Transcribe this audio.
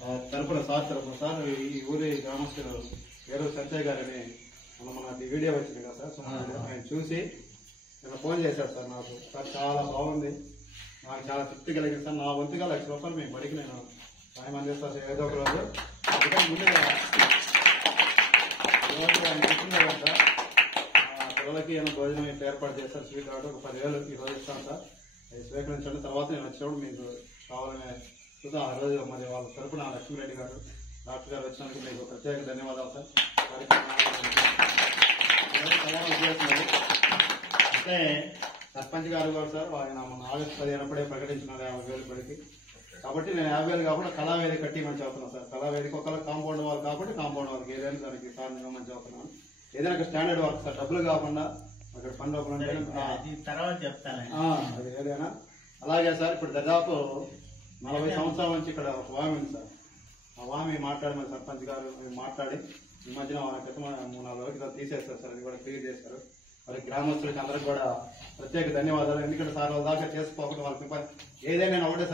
తరపున సార్ ఈ ఊరి గ్రామస్తులు ఏరో సంజయ్ గారని మనకి వీడియో వచ్చింది కదా సార్, ఆయన చూసి నిన్న ఫోన్ చేశారు సార్ నాకు. సార్ చాలా బాగుంది, నాకు చాలా తృప్తి కలిగింది సార్. నా వంతుగా ₹1,00,000 మీకు బడికి నేను సాయం అందిస్తాను సార్ ఏదో ఒక రోజు. ముందుగా ఆయన చెప్తున్నారు కదా సార్, పిల్లలకి ఏమైనా భోజనం ఇట్లా ఏర్పాటు చేస్తారు, స్వీట్ ఆర్డర్ ఒక 10,000 ఈరోజు ఇస్తాను సార్. అది స్వీకరించండి. తర్వాత నేను వచ్చినప్పుడు మీకు కావాలనే చూద్దాం. ఆ రోజు మరి వాళ్ళ తరపున లక్ష్మీరెడ్డి గారు డాక్టర్ గారు వచ్చినందుకు మీకు ప్రత్యేక ధన్యవాదాలు సార్. అంటే సర్పంచ్ గారు కూడా సార్ ఆయన మన ఆగస్టు 15 ప్రకటించినారు 50,000 బడికి. కాబట్టి నేను 50,000 కాకుండా కళావేది కట్టిమని చెబుతున్నాను సార్. కళావేదికి ఒకవేళ కాంపౌండ్ వాళ్ళు కాబట్టి కాంపౌండ్ వాళ్ళకి ఏదైనా దానికి సార్ ఇవ్వమని చెబుతున్నాను. ఏదైనా ఒక స్టాండర్డ్ వర్క్ సార్, డబ్బులు కాకుండా అక్కడ పని తర్వాత చెప్తాను అది ఏదైనా. అలాగే సార్ ఇప్పుడు దాదాపు 40 సంవత్సరాల నుంచి ఇక్కడ ఒక వామి ఉంది సార్. ఆ వామి మాట్లాడమని సర్పంచ్ గారు మాట్లాడి ఈ మధ్యన క్రితం 3-4 రోజులు తీసేస్తారు సార్. అది కూడా క్లియర్ చేశారు. వాళ్ళకి గ్రామస్తులకి అందరికి కూడా ప్రత్యేక ధన్యవాదాలు. ఎందుకంటే సార్ వాళ్ళ దాకా చేసుకోకుండా వాళ్ళకి ఏదైనా ఒకటే